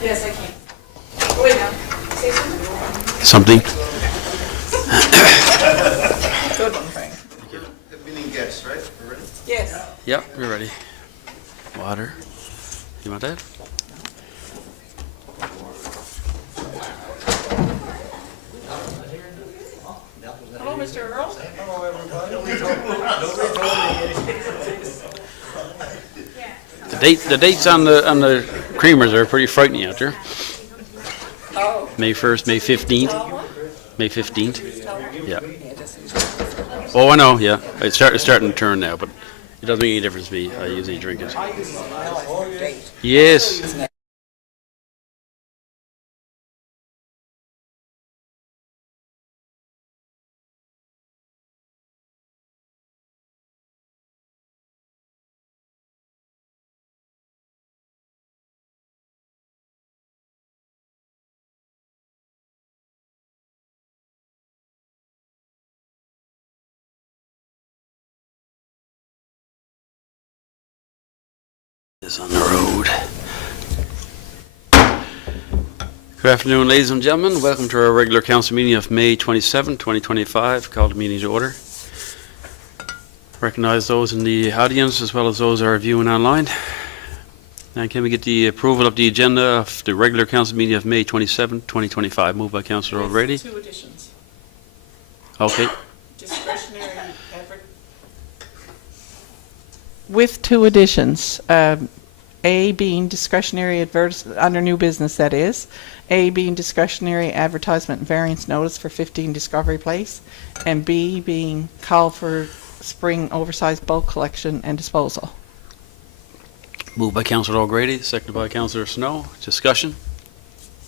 Yes, I can. Wait now. Say something. Something? Good one, Frank. Meaning guests, right? We're ready? Yes. Yep, we're ready. Water. You want that? Hello, Mr. Earl. The dates on the creamers are pretty frightening out there. Oh. May 1st, May 15th. May 15th. Yeah. Oh, I know, yeah. It's starting to turn now, but it doesn't make any difference to me. I usually drink it. Yes. Is on the road. Good afternoon, ladies and gentlemen. Welcome to our regular council meeting of May 27, 2025. Call the meeting to order. Recognize those in the audience as well as those who are viewing online. And can we get the approval of the agenda of the regular council meeting of May 27, 2025? Moved by Councillor O'Grady. 2 additions. Okay. Discretionary with 2 additions. A being discretionary under new business, that is. A being discretionary advertisement and variance notice for 15 Discovery Place. And B being call for spring oversized bulk collection and disposal. Moved by Councillor O'Grady, seconded by Councillor Snow. Discussion?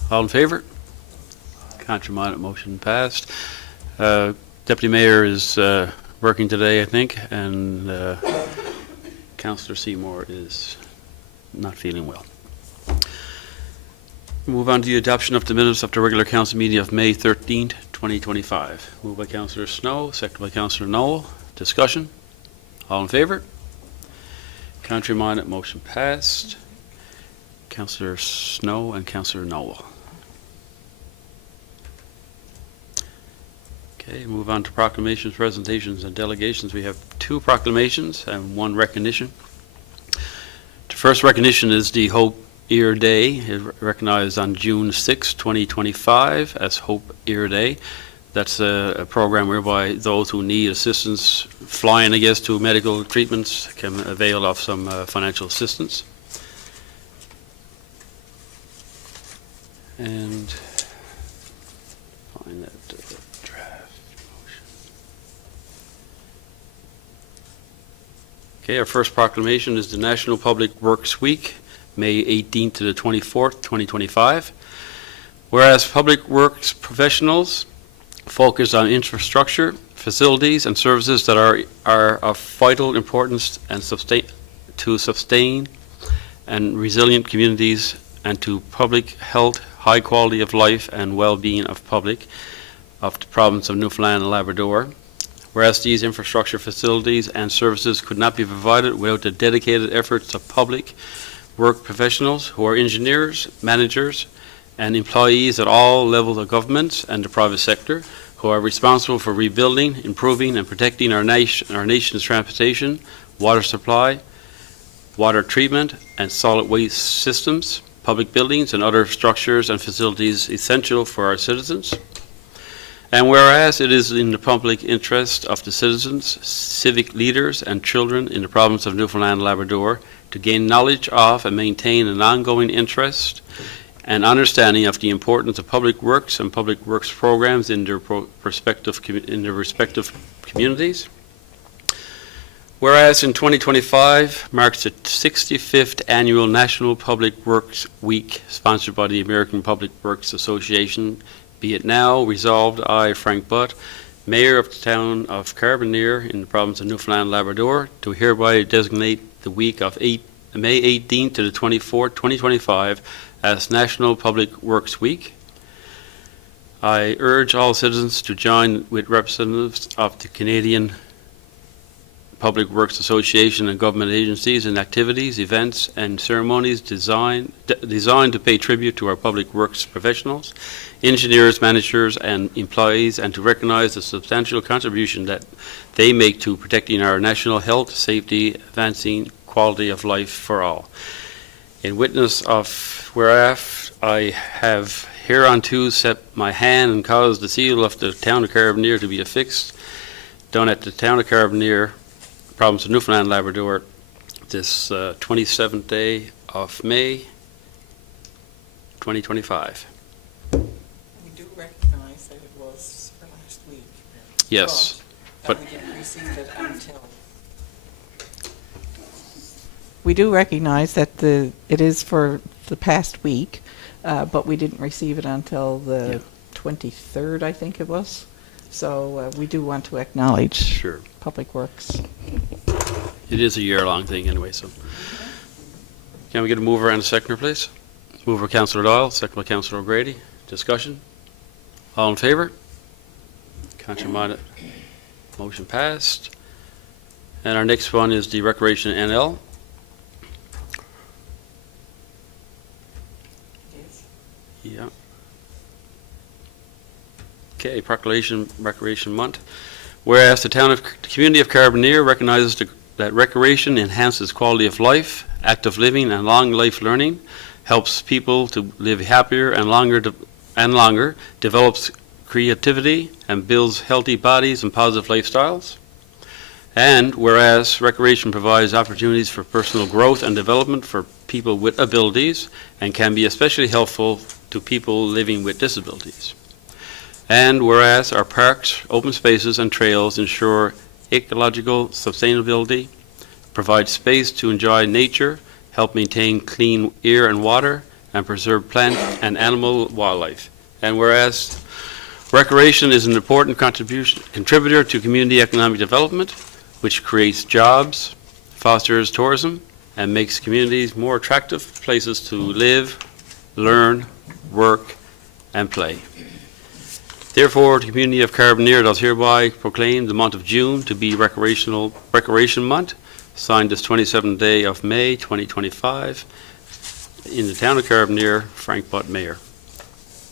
All in favor? Contrary-minded, motion passed. Deputy Mayor is working today, I think, and Councillor Seymour is not feeling well. Move on to the adoption of the minutes of the regular council meeting of May 13th, 2025. Moved by Councillor Snow, seconded by Councillor Noel. Discussion? All in favor? Contrary-minded, motion passed. Councillor Snow and Councillor Noel. Okay, move on to proclamations, presentations, and delegations. We have 2 proclamations and 1 recognition. The first recognition is the Hope Ear Day. It recognized on June 6, 2025 as Hope Ear Day. That's a program whereby those who need assistance flying, I guess, to medical treatments can avail of some financial assistance. And find that draft motion. Okay, our first proclamation is the National Public Works Week, May 18th to the 24th, 2025. Whereas public works professionals focus on infrastructure, facilities, and services that are of vital importance and to sustain and resilient communities and to public health, high quality of life, and well-being of public of the province of Newfoundland and Labrador. Whereas these infrastructure facilities and services could not be provided without the dedicated efforts of public work professionals who are engineers, managers, and employees at all levels of government and the private sector, who are responsible for rebuilding, improving, and protecting our nation's transportation, water supply, water treatment, and solid waste systems, public buildings, and other structures and facilities essential for our citizens. And whereas it is in the public interest of the citizens, civic leaders, and children in the province of Newfoundland and Labrador to gain knowledge of and maintain an ongoing interest and understanding of the importance of public works and public works programs in their respective communities. Whereas in 2025 marks the 65th annual National Public Works Week sponsored by the American Public Works Association, be it now resolved, I, Frank Butt, Mayor of the town of Carbonear in the province of Newfoundland and Labrador, do hereby designate the week of May 18th to the 24th, 2025 as National Public Works Week. I urge all citizens to join with representatives of the Canadian Public Works Association and government agencies in activities, events, and ceremonies designed to pay tribute to our public works professionals, engineers, managers, and employees, and to recognize the substantial contribution that they make to protecting our national health, safety, advancing quality of life for all. In witness of whereof I have hereunto set my hand and caused the seal of the town of Carbonear to be affixed, done at the town of Carbonear, province of Newfoundland and Labrador, this 27th day of May, 2025. We do recognize that it was for last week. Yes, but- we didn't receive it until. We do recognize that it is for the past week, but we didn't receive it until the 23rd, I think it was. So we do want to acknowledge Sure. Public Works. It is a year-long thing anyway, so. Can we get a mover and a seconder, please? Mover Councillor Doyle, second by Councillor O'Grady. Discussion? All in favor? Contrary-minded? Motion passed. And our next one is the Recreation NL. Yeah. Okay, proclamation Recreation Month. Whereas the community of Carbonear recognizes that recreation enhances quality of life, active living, and long life learning, helps people to live happier and longer, develops creativity, and builds healthy bodies and positive lifestyles. And whereas recreation provides opportunities for personal growth and development for people with abilities and can be especially helpful to people living with disabilities. And whereas our parks, open spaces, and trails ensure ecological sustainability, provide space to enjoy nature, help maintain clean air and water, and preserve plant and animal wildlife. And whereas recreation is an important contributor to community economic development, which creates jobs, fosters tourism, and makes communities more attractive places to live, learn, work, and play. Therefore, the community of Carbonear does hereby proclaim the month of June to be Recreation Month, signed this 27th day of May 2025, in the town of Carbonear, Frank Butt, Mayor.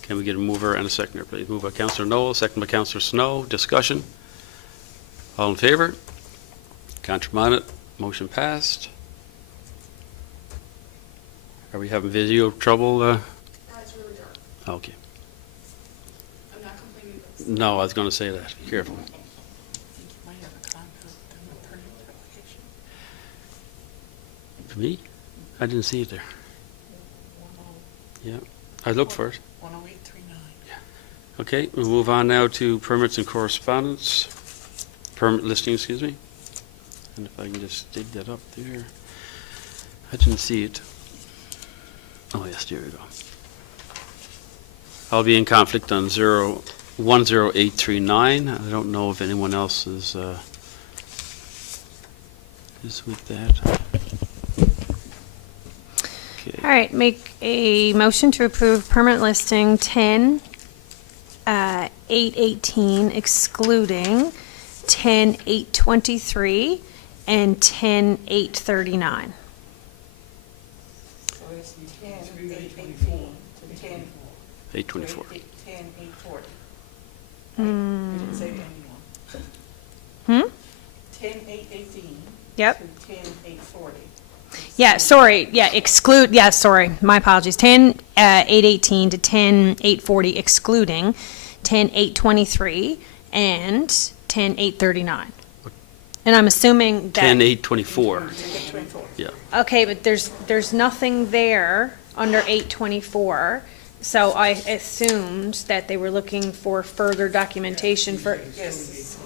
Can we get a mover and a seconder, please? Moved by Councillor Noel, second by Councillor Snow. Discussion? All in favor? Contrary-minded? Motion passed. Are we having video trouble? It's really dark. Okay. I'm not complaining, but No, I was going to say that. Be careful. Might have a conflict in the permit application. For me? I didn't see it there. Yeah, I looked for it. 10839. Okay, we'll move on now to permits and correspondence. Permit listing, excuse me. And if I can just dig that up there. I didn't see it. Oh, yes, there we go. I'll be in conflict on 10839. I don't know if anyone else is with that. Okay. All right, make a motion to approve permit listing 10-818 excluding 10-823 and 10-839. So it's 10-818 to 10. 824. 10-840. Hmm. We didn't say anyone. Hmm? 10-818. Yep. To 10-840. Yeah, sorry. Yeah, exclude. Yeah, sorry. My apologies. 10-818 to 10-840 excluding 10-823 and 10-839. And I'm assuming that. 10-824. 10-824. Yeah. Okay, but there's nothing there under 824. So I assumed that they were looking for further documentation for. Yes.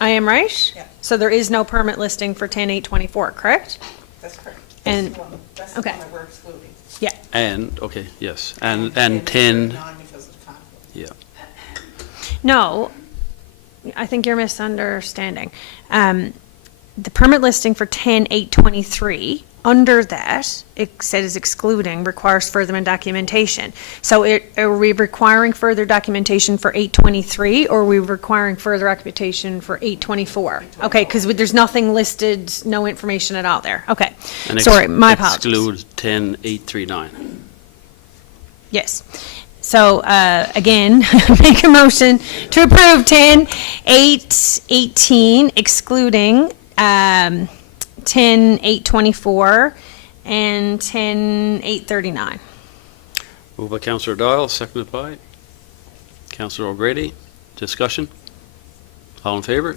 I am right? Yeah. So there is no permit listing for 10-824, correct? That's correct. And- That's the one okay. that we're excluding. Yeah. And, okay, yes. And 10, 10-839 because of conflict. yeah. No, I think you're misunderstanding. The permit listing for 10-823 under that, it says excluding, requires further documentation. So are we requiring further documentation for 823, or are we requiring further documentation for 824? Okay, because there's nothing listed, no information at all there. Okay, And sorry, my apologies. exclude 10839. Yes. So, again, make a motion to approve 10-818, excluding 10-824 and 10-839. Moved by Councillor Doyle, seconded by Councillor O'Grady. Discussion? All in favor?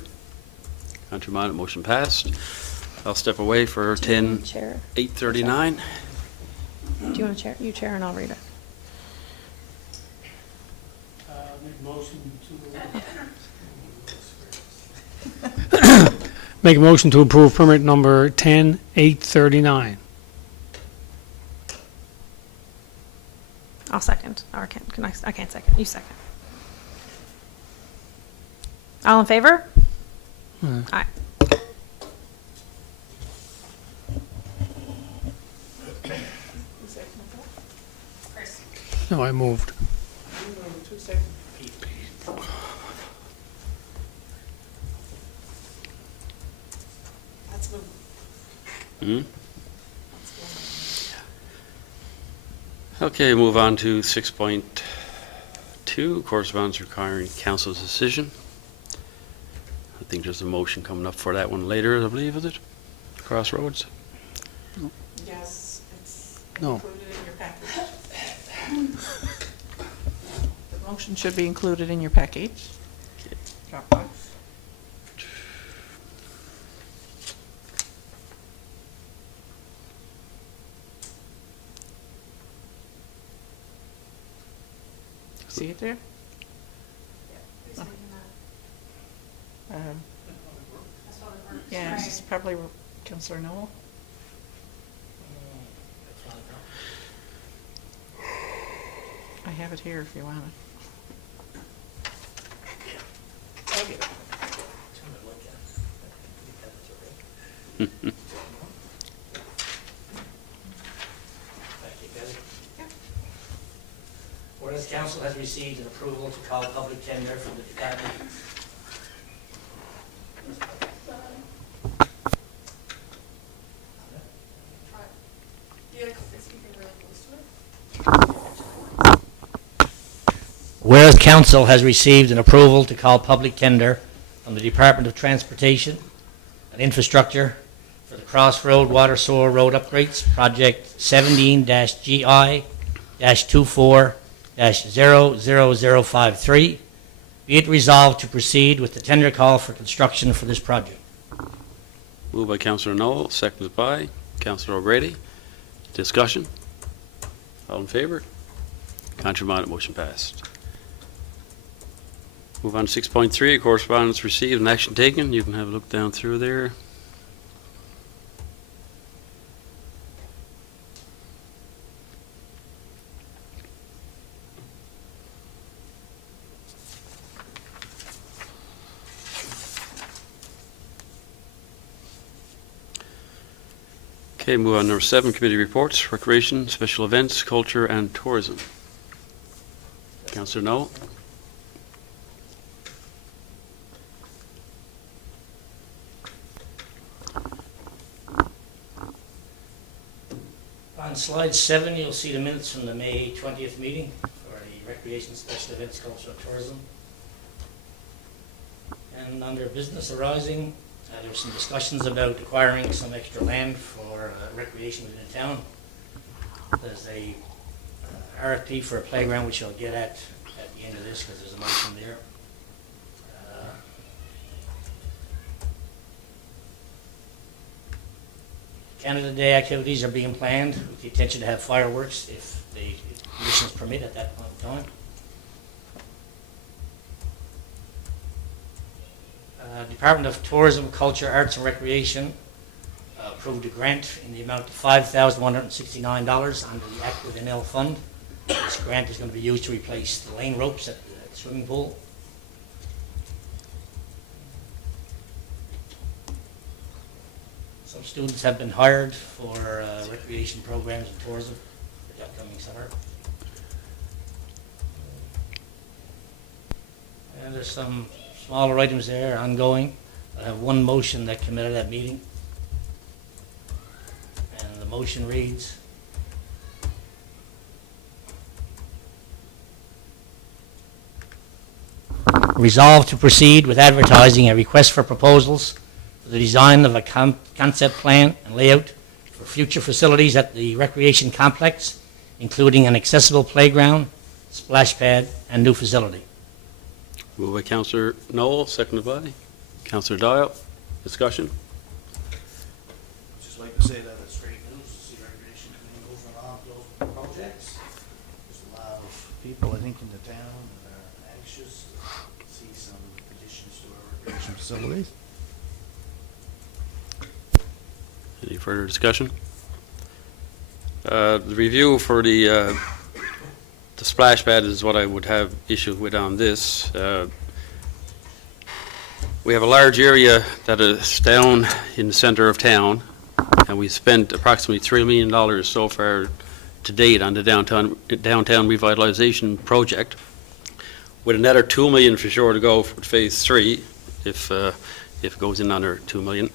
Contrary minded, motion passed. I'll step away for Chair, 10-839. do you want to chair? You chair and I'll read it. Make a motion to approve permit number 10-839. I'll second. Or can I can't second. You second. All in favor? Aye. No, I moved. Okay, move on to 6.2, correspondence requiring council's decision. I think there's a motion coming up for that one later, I believe, is it? Crossroads? Yes, it's No. included in your package. The motion should be included in your package. Dropbox. See it there? Yeah, it's probably Councillor Noel. I have it here if you want it. I'll get it. Whereas council has received an approval to call public tender from the department. You gotta click speaking really close to it. Whereas council has received an approval to call public tender from the Department of Transportation and Infrastructure for the Crossroad Water Sewer Road Upgrades, Project 17-GI-24-00053. Be it resolved to proceed with the tender call for construction for this project. Moved by Councillor Noel, seconded by Councillor O'Grady. Discussion? All in favor? Contrary minded, motion passed. Move on to 6.3, correspondence received and action taken. You can have a look down through there. Okay, move on to number 7, committee reports, recreation, special events, culture, and tourism. Councillor Noel? On slide 7, you'll see the minutes from the May 20th meeting for the recreation, special events, culture, and tourism. And under business arising, there were some discussions about acquiring some extra land for recreation within town. There's a RFP for a playground, which I'll get at the end of this, because there's a motion there. Canada Day activities are being planned with the intention to have fireworks if the conditions permit at that point in time. Department of Tourism, Culture, Arts and Recreation approved a grant in the amount of $5,169 under the Act Within L fund. This grant is going to be used to replace the lane ropes at the swimming pool. Some Some students have been hired for recreation programs and tourism for the upcoming summer. And there's some smaller items there ongoing. I have one motion that came out of that meeting. And the motion reads, resolved to proceed with advertising a request for proposals for the design of a concept plan and layout for future facilities at the recreation complex, including an accessible playground, splash pad, and new facility. Moved by Councillor Noel, seconded by Councillor Dial. Discussion? Just like to say that it's great news to see recreation coming over on those projects. There's a lot of people, I think, in the town that are anxious to see some additions to our recreation facilities. Any further discussion? The review for the splash pad is what I would have issue with on this. We have a large area that is down in the center of town, and we spent approximately $3 million so far to date on the downtown revitalization project, with another $2 million for sure to go for phase 3 if it goes in under $2 million.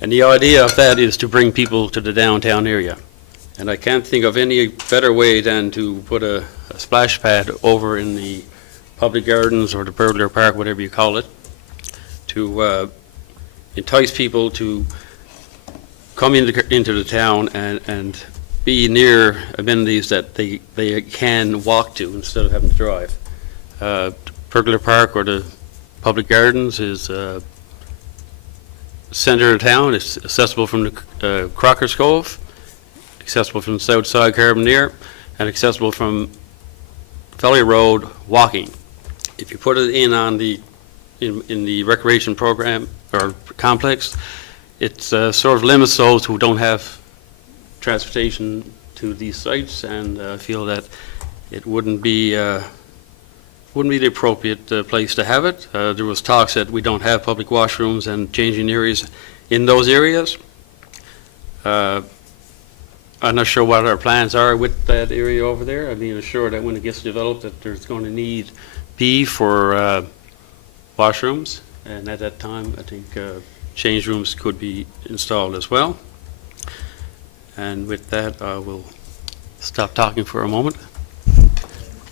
And the idea of that is to bring people to the downtown area. And I can't think of any better way than to put a splash pad over in the public gardens or the burglar park, whatever you call it, to entice people to come into the town and be near amenities that they can walk to instead of having to drive. Burglar Park or the public gardens is center of town. It's accessible from the Crocker's Cove, accessible from the south side Carbonear, and accessible from Valley Road walking. If you put it in on the in the recreation program or complex, it sort of limits those who don't have transportation to these sites, and feel that it wouldn't be the appropriate place to have it. There was talks that we don't have public washrooms and changing areas in those areas. I'm not sure what our plans are with that area over there. I mean, sure that when it gets developed that there's going to need be for washrooms, and at that time I think change rooms could be installed as well. And with that, I will stop talking for a moment.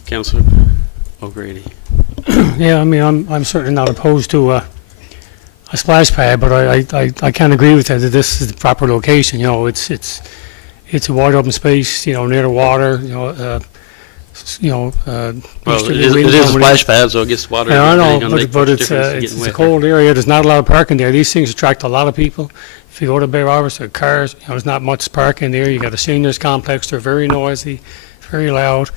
Councillor O'Grady. Yeah, I mean, I'm certainly not opposed to a splash pad, but I can't agree with that this is the proper location. You know, it's a wide open space, you know, near the water, Well, it is a splash pad, so it gets water. Yeah, I know, but it's a cold area. There's not a lot of parking there. These things attract a lot of people. If you go to Bay Roberts, there are cars. You know, there's not much parking there. You got a seniors complex. They're very noisy, very loud.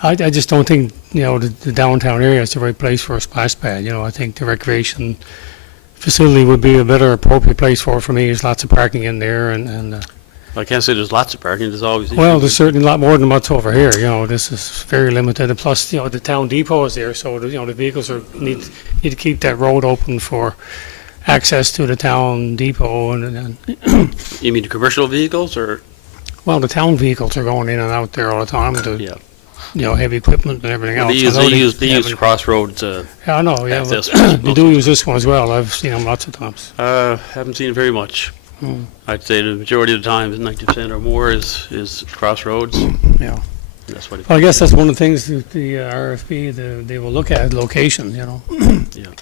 I just don't think, you know, the downtown area is the right place for a splash pad. You know, I think the recreation facility would be a better appropriate place for me. There's lots of parking in there, and I can't say there's lots of parking. There's always well, there's certainly a lot more than what's over here. You know, this is very limited. And plus, you know, the town depot is there, so the, you know, the vehicles need to keep that road open for access to the town depot. And You mean the commercial vehicles, or? well, the town vehicles are going in and out there all the time. Yeah. You know, heavy equipment and everything else. They use crossroads. Yeah, I know. Yeah, access. but they do use this one as well. I've seen them lots of times. Haven't seen it very much. I'd say the majority of the time, 90% or more, is crossroads. Yeah. That's what. Well, I guess that's one of the things that the RFP they will look at, location. You know. Yeah.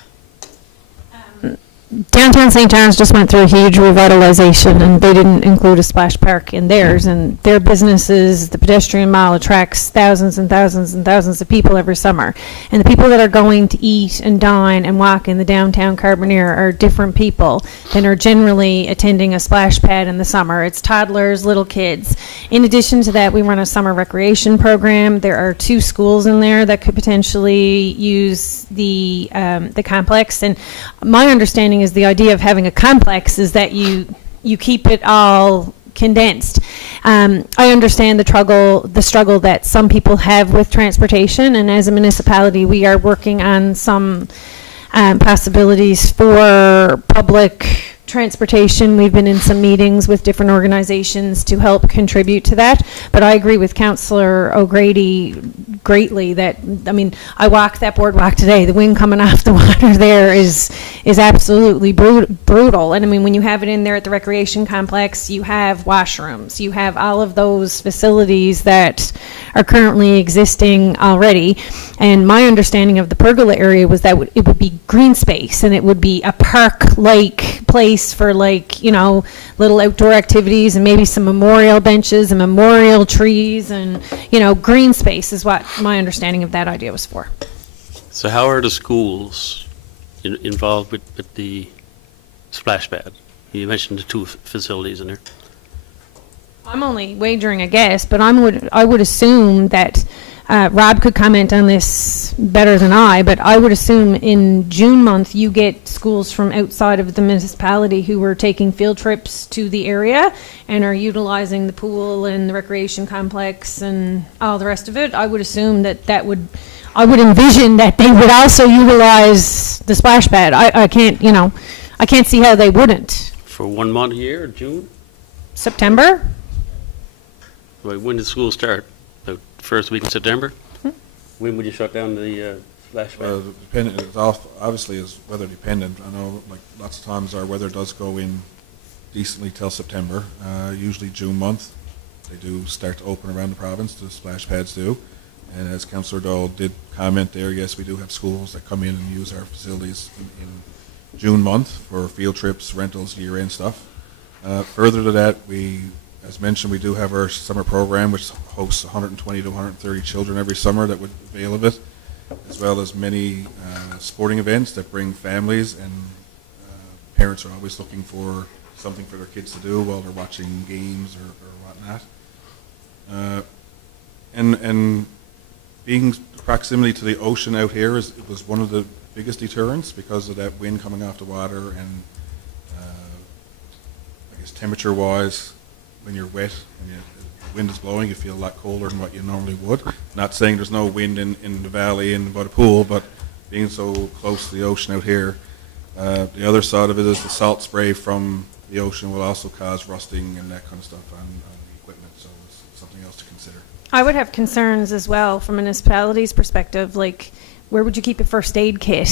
Downtown St. John's just went through a huge revitalization, and they didn't include a splash park in theirs. And their businesses, the pedestrian mall, attracts thousands and thousands and thousands of people every summer. And the people that are going to eat and dine and walk in the downtown Carbonear are different people than are generally attending a splash pad in the summer. It's toddlers, little kids. In addition to that, we run a summer recreation program. There are 2 schools in there that could potentially use the complex. And my understanding is the idea of having a complex is that you keep it all condensed. I understand the struggle that some people have with transportation, and as a municipality, we are working on some possibilities for public transportation. We've been in some meetings with different organizations to help contribute to that. But I agree with Councillor O'Grady greatly that, I mean, I walked that boardwalk today. The wind coming off the water there is absolutely brutal. And I mean, when you have it in there at the recreation complex, you have washrooms, you have all of those facilities that are currently existing already. And my understanding of the pergola area was that it would be green space, and it would be a park-like place for, like, you know, little outdoor activities and maybe some memorial benches and memorial trees and, you know, green space is what my understanding of that idea was for. So how are the schools involved with the splash pad? You mentioned the two facilities in there. I'm only wagering a guess, but I would assume that Rob could comment on this better than I, but I would assume in June month you get schools from outside of the municipality who are taking field trips to the area and are utilizing the pool and the recreation complex and all the rest of it. I would assume I would envision that they would also utilize the splash pad. I can't, you know, I can't see how they wouldn't. For 1 month a year, June? September? Like, when does school start? The first week in September? When would you shut down the splash pad? It obviously is weather dependent. I know, like, lots of times our weather does go in decently till September. Usually June month, they do start to open around the province, the splash pads do. And as Councillor Dole did comment there, yes, we do have schools that come in and use our facilities in June month for field trips, rentals, year-end stuff. Further to that, as mentioned, we do have our summer program, which hosts 120 to 130 children every summer that would avail of it, as well as many sporting events that bring families, and parents are always looking for something for their kids to do while they're watching games or whatnot. And being proximity to the ocean out here was one of the biggest deterrents because of that wind coming off the water, and I guess temperature-wise, when you're wet and the wind is blowing, you feel a lot colder than what you normally would. Not saying there's no wind in the valley and by the pool, but being so close to the ocean out here, the other side of it is the salt spray from the ocean will also cause rusting and that kind of stuff on the equipment, so it's something else to consider. I would have concerns as well from a municipality's perspective, like, where would you keep a first aid kit?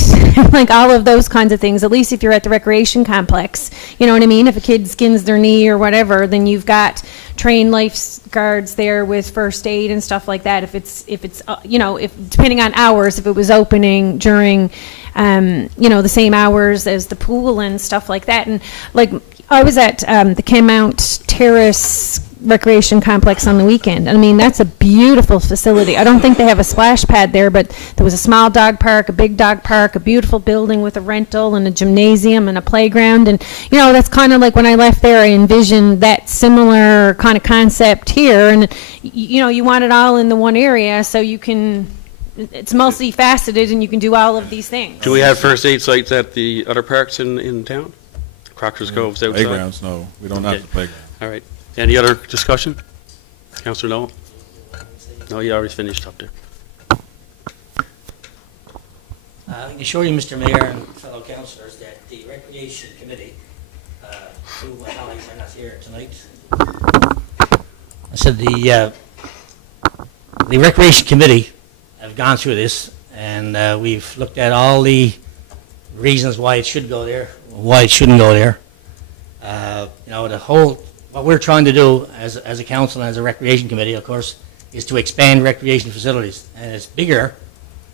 Like, all of those kinds of things, at least if you're at the recreation complex. You know what I mean? If a kid skins their knee or whatever, then you've got trained lifeguards there with first aid and stuff like that. If it's you know, if depending on hours, if it was opening during, you know, the same hours as the pool and stuff like that. And, like, I was at the Kenmount Terrace recreation complex on the weekend. I mean, that's a beautiful facility. I don't think they have a splash pad there, but there was a small dog park, a big dog park, a beautiful building with a rental and a gymnasium and a playground. And, you know, that's kind of like when I left there, I envisioned that similar kind of concept here. And, you know, you want it all in the one area so you can, it's multifaceted and you can do all of these things. Do we have first aid sites at the other parks in town? Crockers Cove's outside? Playgrounds, no. We don't have the playground. All right. Any other discussion? Councillor Noel? No, you already finished up there. I can assure you, Mr. Mayor and fellow councillors, that the Recreation Committee, two of my colleagues are not here tonight. I said the Recreation Committee have gone through this, and we've looked at all the reasons why it should go there, why it shouldn't go there. You know, what we're trying to do as a council and as a recreation committee, of course, is to expand recreation facilities. And it's bigger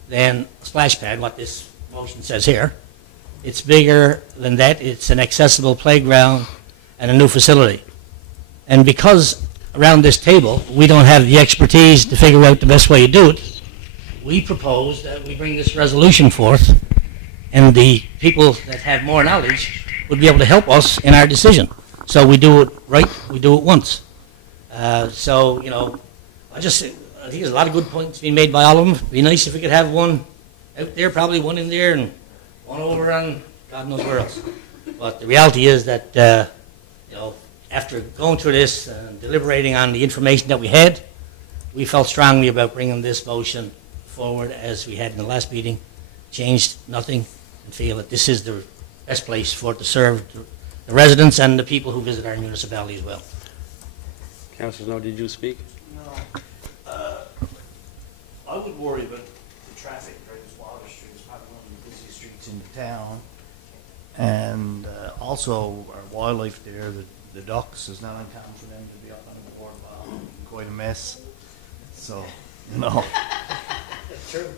than a splash pad, what this motion says here. It's bigger than that. It's an accessible playground and a new facility. And because around this table, we don't have the expertise to figure out the best way to do it, we propose that we bring this resolution forth, and the people that have more knowledge would be able to help us in our decision. So we do it right, we do it once. So, you know, I think there's a lot of good points being made by all of them. It'd be nice if we could have one out there, probably one in there, and one over on God knows where else. But the reality is that, you know, after going through this and deliberating on the information that we had, we felt strongly about bringing this motion forward as we had in the last meeting, changed nothing, and feel that this is the best place for it to serve the residents and the people who visit our municipality as well. Councillor Snow, did you speak? No. I would worry about the traffic right as Water Street is probably one of the busiest streets in the town. And also our wildlife there, the ducks, is not uncommon for them to be up on the board, quite a mess. So, you know. True.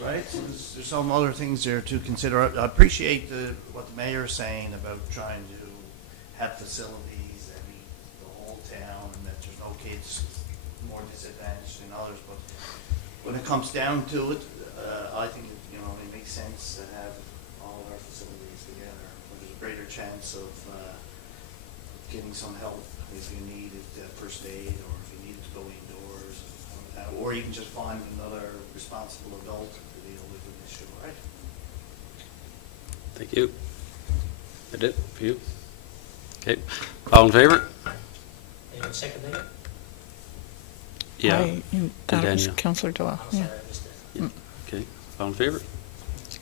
Right, so there's some other things there to consider. I appreciate what the mayor is saying about trying to have facilities that meet the whole town and that there's no kids more disadvantaged than others, but when it comes down to it, I think it makes sense to have all of our facilities together, where there's a greater chance of getting some help if you needed first aid or if you needed to go indoors, or you can just find another responsible adult to deal with an issue, right? Thank you. That it for you? Okay. All in favor? Anyone seconding it? Yeah. That was Daniel. Councillor Doyle. I'm Yeah. sorry, I missed it. Okay. All in favor?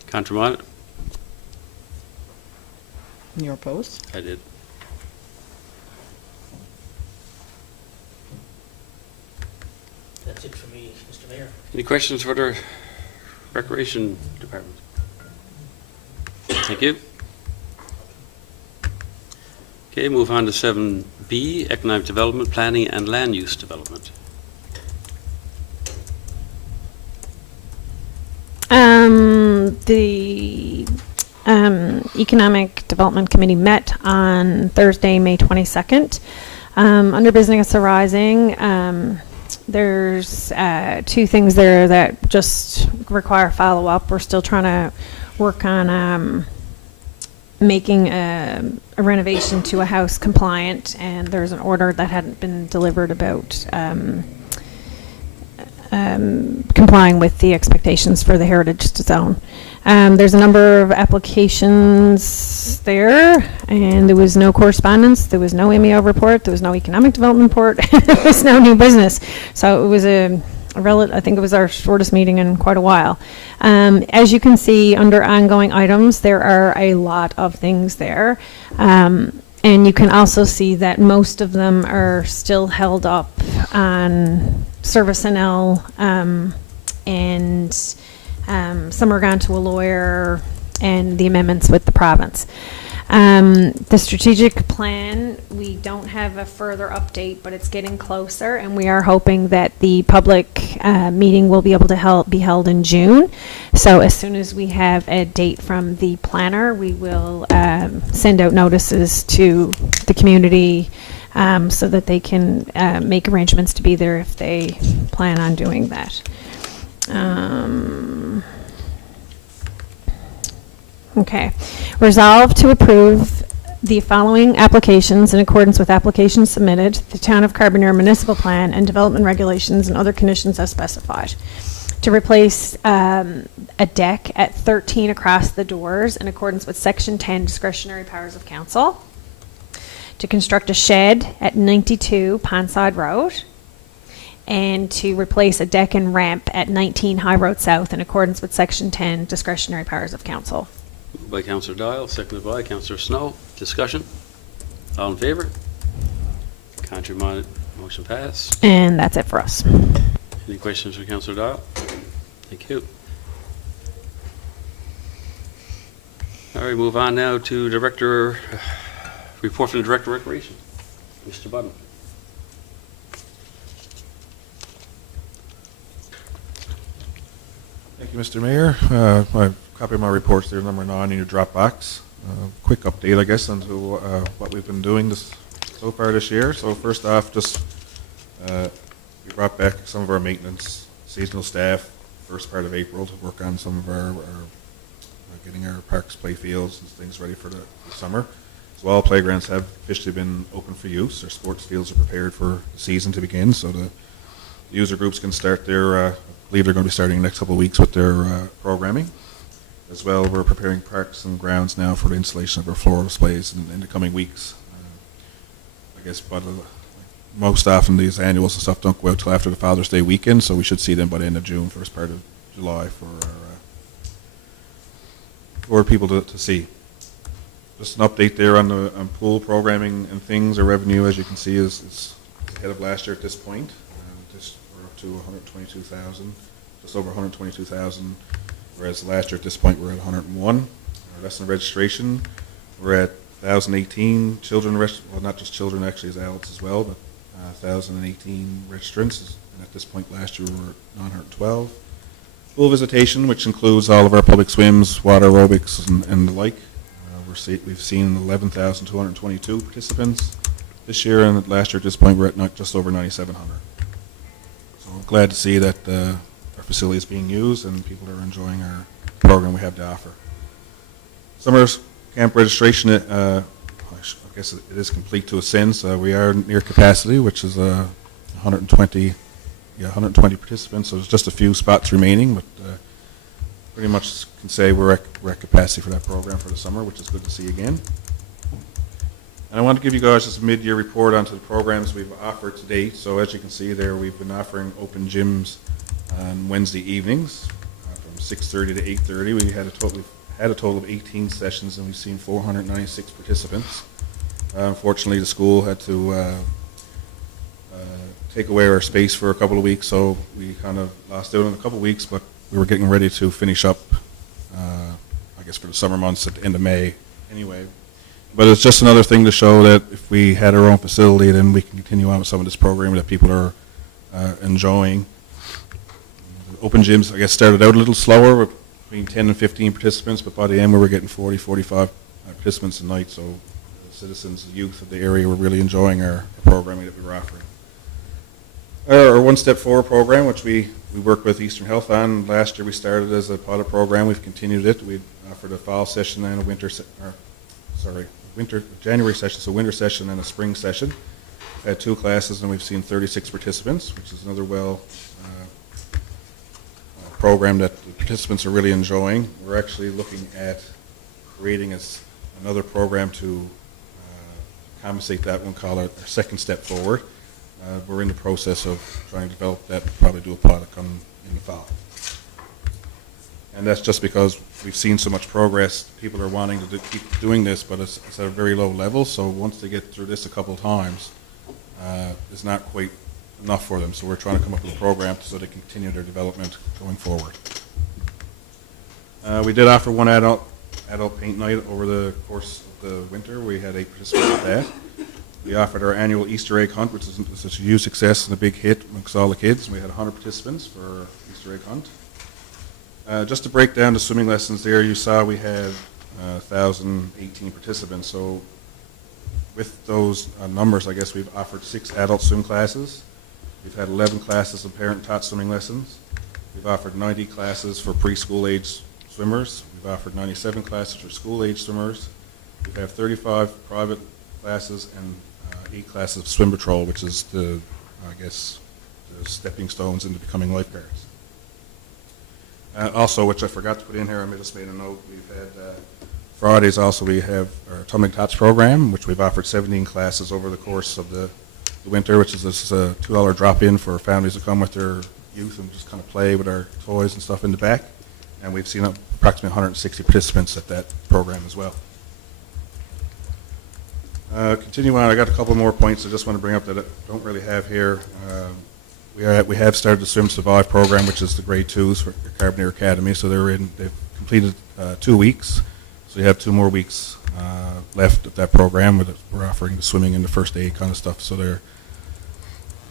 Contra on it? You're opposed? I did. That's it for me, Mr. Mayor. Any questions for the Recreation Department? Thank you. Okay, move on to 7B, Economic Development, Planning and Land Use Development. The Economic Development Committee met on Thursday, May 22nd. Under business arising, there's two things there that just require follow-up. We're still trying to work on making a renovation to a house compliant, and there's an order that hadn't been delivered about complying with the expectations for the heritage zone. There's a number of applications there, and there was no correspondence, there was no MEO report, there was no economic development report, there was no new business. So it was I think it was our shortest meeting in quite a while. As you can see, under ongoing items, there are a lot of things there. And you can also see that most of them are still held up on Service NL, and some are gone to a lawyer, and the amendments with the province. The strategic plan, we don't have a further update, but it's getting closer, and we are hoping that the public meeting will be able to be held in June. So as soon as we have a date from the planner, we will send out notices to the community so that they can make arrangements to be there if they plan on doing that. Okay. Resolve to approve the following applications in accordance with applications submitted, the Town of Carbonear Municipal Plan and Development Regulations and other conditions as specified. To replace a deck at 13 across the doors in accordance with Section 10 discretionary powers of council. To construct a shed at 92 Ponside Road. And to replace a deck and ramp at 19 High Road South in accordance with Section 10 discretionary powers of council. Moved by Councillor Dial, seconded by Councillor Snow. Discussion? All in favor? Contrary minded, motion passed. And that's it for us. Any questions for Councillor Dial? Thank you. All right, move on now to Director, report from the Director of Recreation, Mr. Budden. Thank you, Mr. Mayor. My copy of my reports there, number 9 in your Dropbox. Quick update, I guess, onto what we've been doing so far this year. So first off, just we brought back some of our maintenance seasonal staff first part of April to work on some of our getting our parks, play fields, and things ready for the summer. So all playgrounds have officially been open for use. Our sports fields are prepared for the season to begin, so the user groups can start their, I believe they're going to be starting in the next couple of weeks with their programming. As well, we're preparing parks and grounds now for the installation of our floral displays in the coming weeks. I guess, but most often these annuals and stuff don't go out till after the Father's Day weekend, so we should see them by the end of June, first part of July for people to see. Just an update there on the pool programming and things. Our revenue, as you can see, is ahead of last year at this point. We're up to 122,000, just over 122,000, whereas last year at this point we're at 101. Our lesson registration, we're at 1,018 children, well, not just children, actually, as adults as well, but 1,018 registrants, and at this point last year we were at 912. Pool visitation, which includes all of our public swims, water aerobics, and the like. We've seen 11,222 participants this year, and last year at this point we're at just over 9,700. So I'm glad to see that our facility is being used and people are enjoying our program we have to offer. Summer camp registration, I guess it is complete to a sense. We are near capacity, which is 120 participants, so there's just a few spots remaining, but pretty much can say we're at capacity for that program for the summer, which is good to see again. And I want to give you guys just a mid-year report onto the programs we've offered to date. So as you can see there, we've been offering open gyms on Wednesday evenings from 6:30 to 8:30. We had a total of 18 sessions, and we've seen 496 participants. Unfortunately, the school had to take away our space for a couple of weeks, so we kind of lost out on a couple of weeks, but we were getting ready to finish up, I guess, for the summer months at the end of May anyway. But it's just another thing to show that if we had our own facility, then we can continue on with some of this program that people are enjoying. The open gyms, I guess, started out a little slower with between 10 and 15 participants, but by the end we were getting 40, 45 participants a night, so the citizens, the youth of the area were really enjoying our programming that we were offering. Our One Step Forward program, which we work with Eastern Health on. Last year we started as a pilot program. We've continued it. We offered a fall session and a January session, so winter session and a spring session. We've had 2 classes and we've seen 36 participants, which is another program that the participants are really enjoying. We're actually looking at creating another program to compensate that one, called our Second Step Forward. We're in the process of trying to develop that, probably do a pilot come in the fall. And that's just because we've seen so much progress. People are wanting to keep doing this, but it's at a very low level, so once they get through this a couple of times, it's not quite enough for them. So we're trying to come up with a program so they can continue their development going forward. We did offer one adult paint night over the course of the winter. We had 8 participants at that. We offered our annual Easter egg hunt, which is a huge success and a big hit amongst all the kids. We had 100 participants for our Easter egg hunt. Just to break down the swimming lessons there, you saw we had 1,018 participants. So with those numbers, I guess we've offered 6 adult swim classes. We've had 11 classes of parent-taught swimming lessons. We've offered 90 classes for preschool age swimmers. We've offered 97 classes for school-age swimmers. We have 35 private classes and 8 classes of swim patrol, which is the stepping stones into becoming lifeguards. Also, which I forgot to put in here, I just made a note, we've had Fridays also, we have our Atomic Tots program, which we've offered 17 classes over the course of the winter, which is a $2 drop-in for families to come with their youth and just kind of play with our toys and stuff in the back. And we've seen approximately 160 participants at that program as well. Continue on, I got a couple more points I just want to bring up that I don't really have here. We have started the Swim Survive program, which is the grade 2s for Carbonear Academy. So they've completed 2 weeks. So you have 2 more weeks left of that program. We're offering the swimming and the first aid kind of stuff. So they're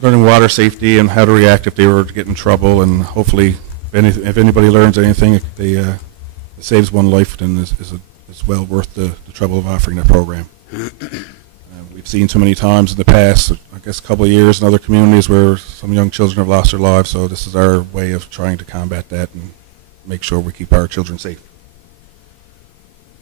learning water safety and how to react if they were to get in trouble. And hopefully, if anybody learns anything, it saves one life, then it's well worth the trouble of offering that program. We've seen so many times in the past, I guess a couple of years in other communities where some young children have lost their lives, so this is our way of trying to combat that and make sure we keep our children safe.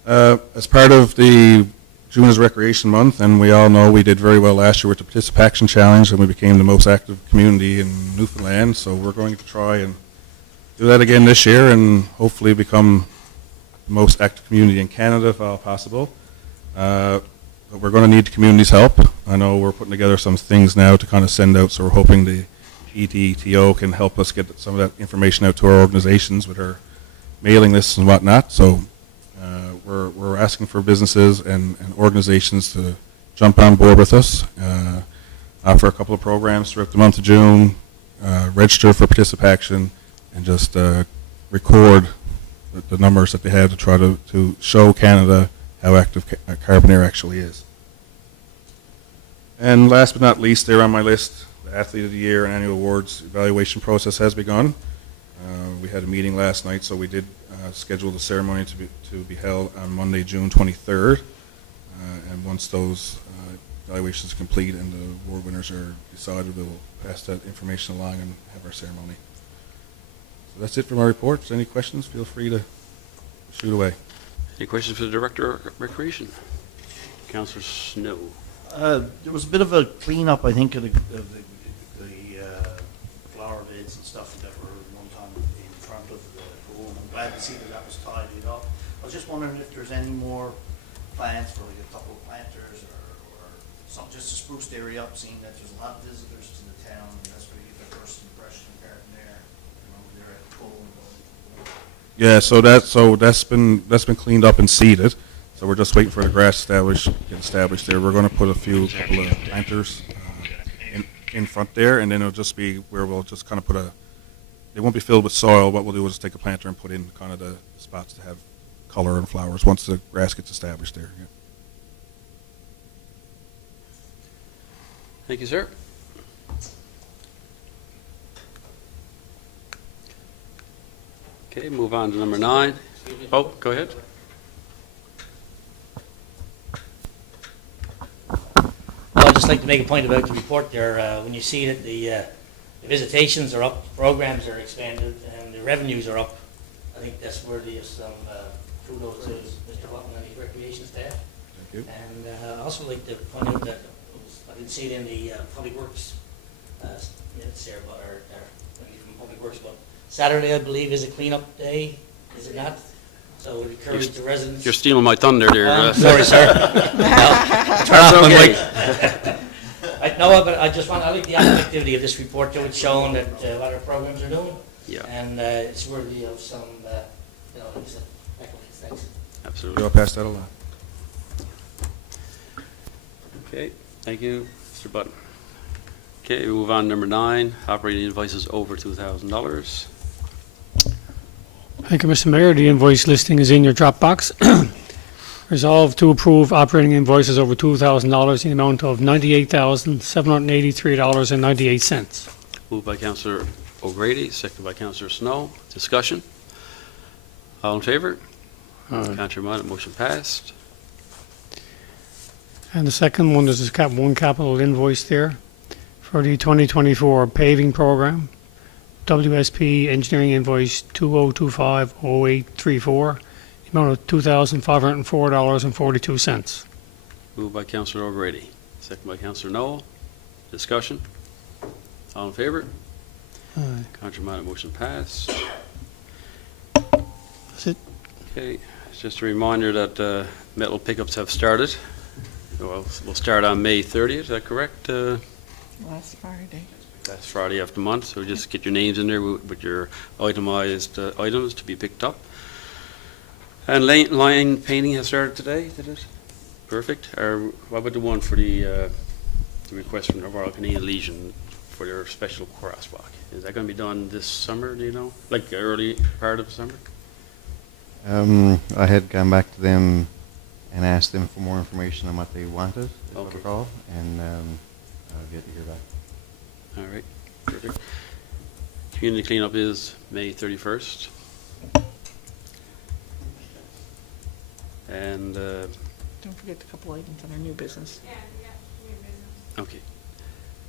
As part of the June is Recreation Month, and we all know we did very well last year with the Participation Challenge, and we became the most active community in Newfoundland, so we're going to try and do that again this year and hopefully become the most active community in Canada if all possible. But we're going to need the community's help. I know we're putting together some things now to kind of send out, so we're hoping the ETTO can help us get some of that information out to our organizations with our mailing lists and whatnot. So we're we're asking for businesses and organizations to jump on board with us, offer a couple of programs throughout the month of June, register for participation, and just record the numbers that they have to try to show Canada how active Carbonear actually is. And last but not least, there on my list, the Athlete of the Year and Annual Awards evaluation process has begun. We had a meeting last night, so we did schedule the ceremony to be held on Monday, June 23rd. And once those evaluations are complete and the award winners are decided, we'll pass that information along and have our ceremony. So that's it for my report. If there's any questions, feel free to shoot away. Any questions for the Director of Recreation? Councillor Snow. There was a bit of a cleanup, I think, of the flower beds and stuff that were one time in front of the pool. I'm glad to see that was tidied up. I was just wondering if there's any more plans for like a couple of planters or something just to spruce the area up, seeing that there's a lot of visitors to the town, and that's where you get the first impression of Carbonear, they're at the pool. Yeah, so that's been cleaned up and seeded. So we're just waiting for the grass get established there. We're going to put couple of planters in front there, and then it'll just be where we'll just kind of they won't be filled with soil. What we'll do is just take a planter and put in kind of the spots to have color and flowers once the grass gets established there. Yeah. Thank you, sir. Okay, move on to number 9. Oh, go ahead. Well, I'd just like to make a point about the report there. When you see that the visitations are up, the programs are expanded, and the revenues are up, I think that's worthy of some kudos to Mr. Button and his recreation staff. Thank you. And I'd also like to point out that I didn't see it in the Public Works minutes there, or maybe from Public Works, but Saturday, I believe, is a cleanup day, is it not? So we'd encourage the residents. You're stealing my thunder there. Sorry, sir. Turn off my mic. But I like the activity of this report, too. It's showing that what our programs are doing. Yeah. And it's worthy of some, accolades. Thanks. Absolutely. I'll pass that along. Okay, thank you, Mr. Button. Okay, we move on to number 9, operating invoices over $2,000. Thank you, Mr. Mayor. The invoice listing is in your Dropbox. Resolved to approve operating invoices over $2,000 in the amount of $98,783.98. Moved by Councillor O'Grady, seconded by Councillor Snow. Discussion? All in favor? Councillor Mott, motion passed. And the second one, there's one capital invoice there for the 2024 paving program. WSP engineering invoice 2025-0834, the amount of $2,504.42. Moved by Councillor O'Grady, seconded by Councillor Noel. Discussion? All in favor? Aye. Councillor Mott, motion passed. That's it. Okay, it's just a reminder that metal pickups have started. Well, we'll start on May 30th, is that correct? Last Friday. That's Friday after month, so just get your names in there with your itemized items to be picked up. And line painting has started today, did it? Perfect. Or what about the one for the request from the Royal Canadian Legion for their special crosswalk? Is that going to be done this summer, do you know? Like the early part of summer? I had gone back to them and asked them for more information on what they wanted, if I recall, and I'll get to hear back. All right, perfect. Community cleanup is May 31st. And, Don't forget the couple items on our new business. okay.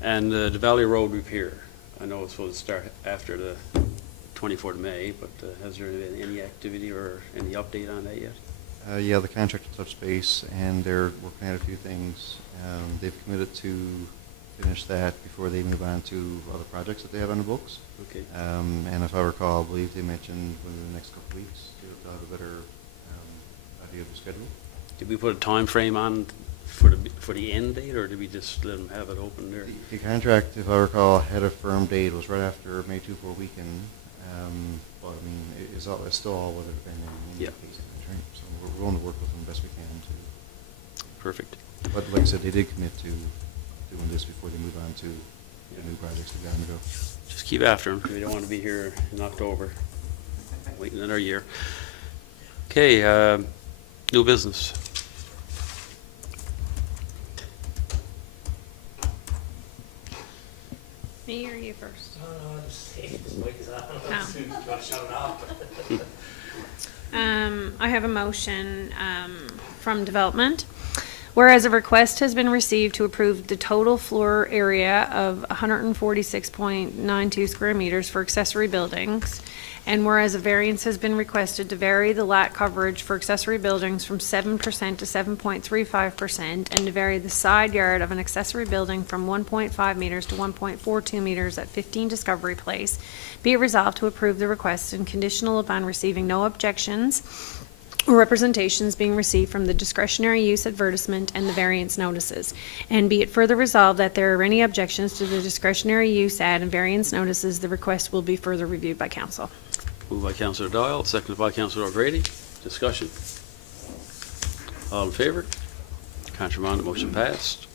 And the Valley Road repair, I know it's supposed to start after the 24th of May, but has there been any activity or any update on that yet? Yeah, the contractor touched base, and they're working out a few things. They've committed to finish that before they move on to other projects that they have on the books. Okay. And if I recall, I believe they mentioned within the next couple of weeks they'll have a better idea of the schedule. Did we put a time frame on for the end date, or did we just let them have it open there? The contract, if I recall, had a firm date. It was right after May 24 weekend. But I mean, it's still all weather depending in Yeah. the case, right? So willing to work with them the best we can to. Perfect. But like I said, they did commit to doing this before they move on to the new projects they've got to go. Just keep after them. We don't want to be here in October, waiting another year. Okay, new business. Me or you first? No, just this mic is on. No. Try to shut it off. I have a motion from Development. Whereas a request has been received to approve the total floor area of 146.92 square meters for accessory buildings, and whereas a variance has been requested to vary the lot coverage for accessory buildings from 7% to 7.35%, and to vary the side yard of an accessory building from 1.5 meters to 1.42 meters at 15 Discovery Place, be it resolved to approve the request and conditional upon receiving no objections or representations being received from the discretionary use advertisement and the variance notices. And be it further resolved that there are any objections to the discretionary use ad and variance notices, the request will be further reviewed by council. Moved by Councillor Doyle, seconded by Councillor O'Grady. Discussion. All in favor? Contrary minded, motion passed.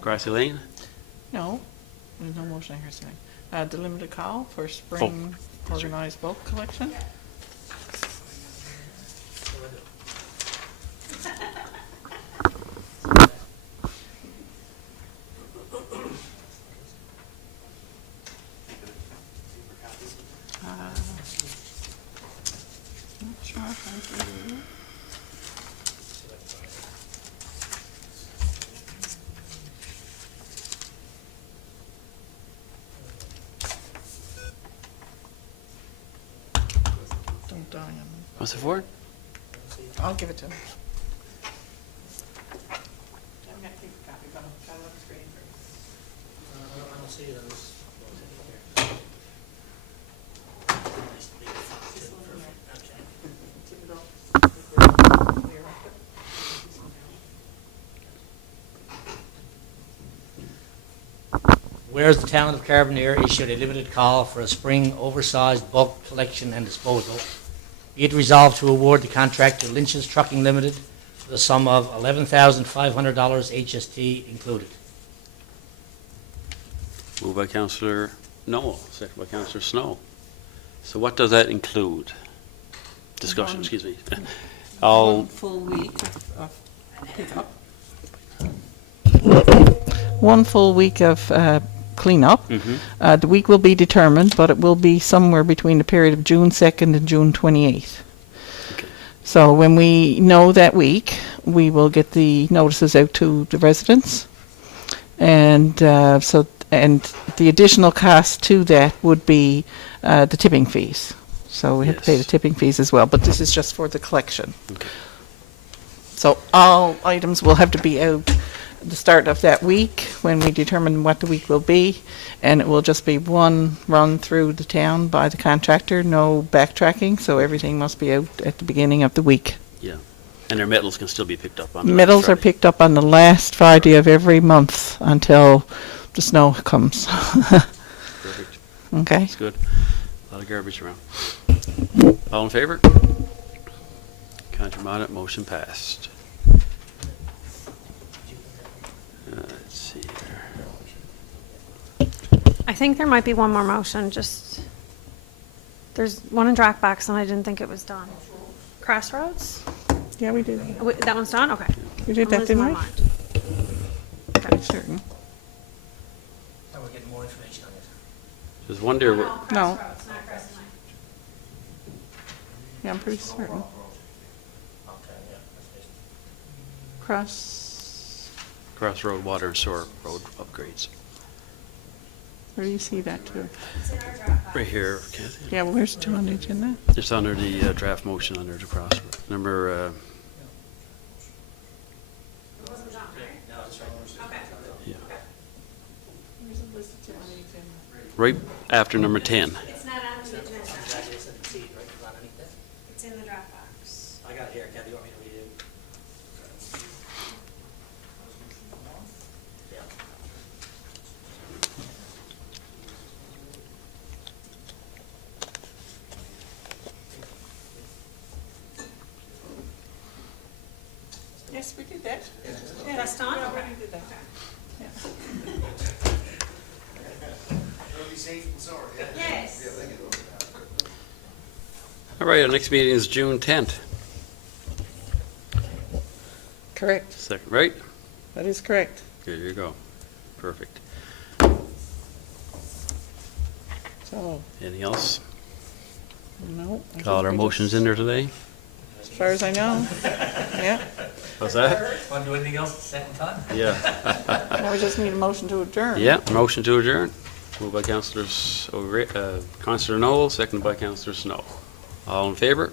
Grassy Lane? No, there's no motion here saying. The limited call for spring organized bulk collection. Not sure if I do. Don't die on me. What's it for? I'll give it to him. I'm gonna keep a copy, but I'll cut it on the screen first. I don't see it on this. Whereas the town of Carbonear issued a limited call for a spring oversized bulk collection and disposal, be it resolved to award the contract to Lynch's Trucking Limited for the sum of $11,500 HST included. Moved by Councillor Noel, seconded by Councillor Snow. So what does that include? Discussion, excuse me. One full week of pickup. One full week of cleanup. The week will be determined, but it will be somewhere between the period of June 2nd and June 28th. Okay. So when we know that week, we will get the notices out to the residents. And and the additional cost to that would be the tipping fees. So we have to pay the Yes. tipping fees as well, but this is just for the collection. Okay. So all items will have to be out at the start of that week when we determine what the week will be, and it will just be one run through the town by the contractor, no backtracking, so everything must be out at the beginning of the week. Yeah. And their metals can still be picked up on the Metals are Friday. picked up on the last Friday of every month until the snow comes. Perfect. Okay? That's good. A lot of garbage around. All in favor? Contrary minded, motion passed. Let's see here. I think there might be one more motion, just, there's one in Dropbox and I didn't think it was done. Crossroads? Yeah, we did. That one's done? Okay. We did I'm that, losing didn't my we? mind. Pretty certain. Now we're getting more information on it. Just wonder, No. Crossroads, not Crescent Lane. Yeah, I'm pretty certain. Okay, yeah. that's it. Crossroad Water and Sewer Road upgrades. Where do you see that too? Right here, Kathy. Yeah, well, where's the 2 on the agenda? Just under the draft motion under the crossroad. Number, yeah. Right after number 10. It's not on the agenda. It's in the seat, right? It's not underneath it? It's in the Dropbox. I got it here, Kathy, you want me to read it? Yeah. Yes, we did that. That's done? Yeah, we did that. Be safe and sorry, yeah? Yes. All right, our next meeting is June 10th. Correct. Second, right? That is correct. There you go. Perfect. So, Anything else? no. I Got all think our we motions just- in there today? As far as I know. Yeah. What's that? Want to do anything else at the second time? Yeah. Now we just need a motion to adjourn. Yeah, motion to adjourn. Moved by Councillor Knowles, seconded by Councillor Snow. All in favor?